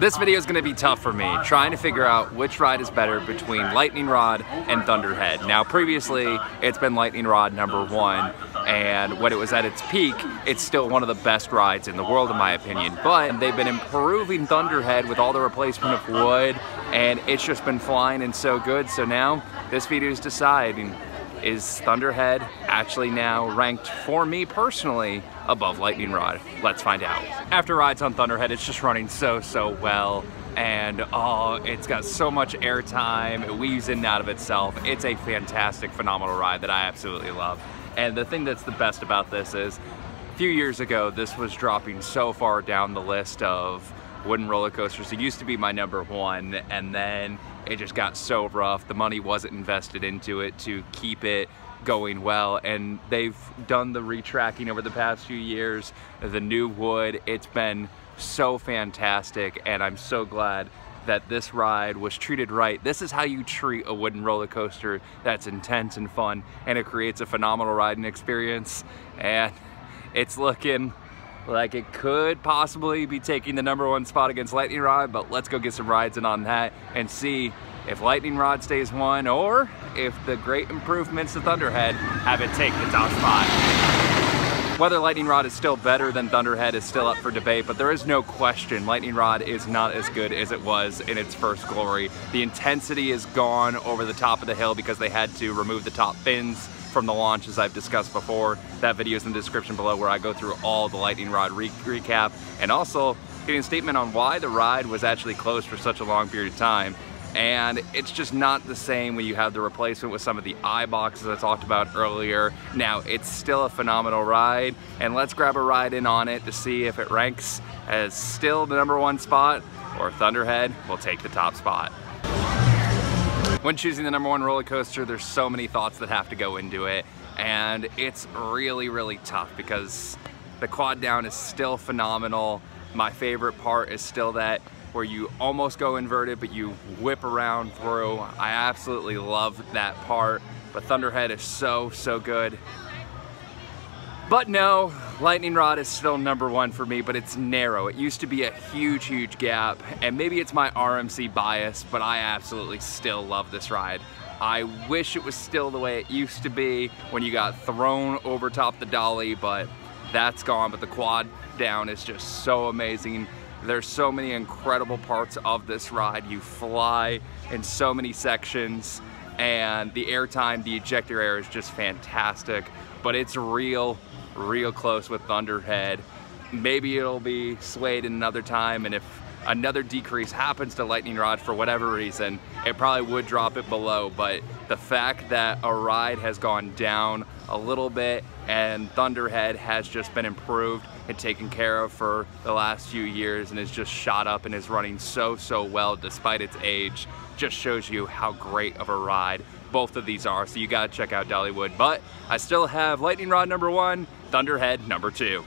This video is going to be tough for me, trying to figure out which ride is better between Lightning Rod and Thunderhead. Now previously, it's been Lightning Rod #1, and when it was at its peak, it's still one of the best rides in the world in my opinion. But they've been improving Thunderhead with all the replacement of wood, and it's just been flying and so good. So now, this video is deciding, is Thunderhead actually now ranked, for me personally, above Lightning Rod? Let's find out. After rides on Thunderhead, it's just running so well, and oh, it's got so much airtime, it weaves in and out of itself. It's a fantastic, phenomenal ride that I absolutely love. And the thing that's the best about this is, a few years ago, this was dropping so far down the list of wooden roller coasters. It used to be my #1, and then it just got so rough. The money wasn't invested into it to keep it going well, and they've done the retracking over the past few years, the new wood. It's been so fantastic, and I'm so glad that this ride was treated right. This is how you treat a wooden roller coaster that's intense and fun, and it creates a phenomenal riding experience. And it's looking like it could possibly be taking the #1 spot against Lightning Rod, but let's go get some rides in on that and see if Lightning Rod stays 1 or if the great improvements to Thunderhead have it take the top spot. Whether Lightning Rod is still better than Thunderhead is still up for debate, but there is no question Lightning Rod is not as good as it was in its first glory. The intensity is gone over the top of the hill because they had to remove the top fins from the launch, as I've discussed before. That video is in the description below where I go through all the Lightning Rod recap, and also getting a statement on why the ride was actually closed for such a long period of time. And it's just not the same when you have the replacement with some of the eye boxes I talked about earlier. Now, it's still a phenomenal ride, and let's grab a ride in on it to see if it ranks as still the #1 spot, or Thunderhead will take the top spot. When choosing the #1 roller coaster, there's so many thoughts that have to go into it, and it's really tough because the quad down is still phenomenal. My favorite part is still that where you almost go inverted but you whip around through. I absolutely love that part, but Thunderhead is so good. But no, Lightning Rod is still #1 for me, but it's narrow. It used to be a huge gap, and maybe it's my RMC bias, but I absolutely still love this ride. I wish it was still the way it used to be when you got thrown over top the dolly, but that's gone. But the quad down is just so amazing. There's so many incredible parts of this ride. You fly in so many sections, and the airtime, the ejector air is just fantastic, but it's real close with Thunderhead. Maybe it'll be swayed another time, and if another decrease happens to Lightning Rod for whatever reason, it probably would drop it below. But the fact that a ride has gone down a little bit and Thunderhead has just been improved and taken care of for the last few years and has just shot up and is running so well despite its age, just shows you how great of a ride both of these are. So you gotta check out Dollywood. But I still have Lightning Rod #1, Thunderhead #2.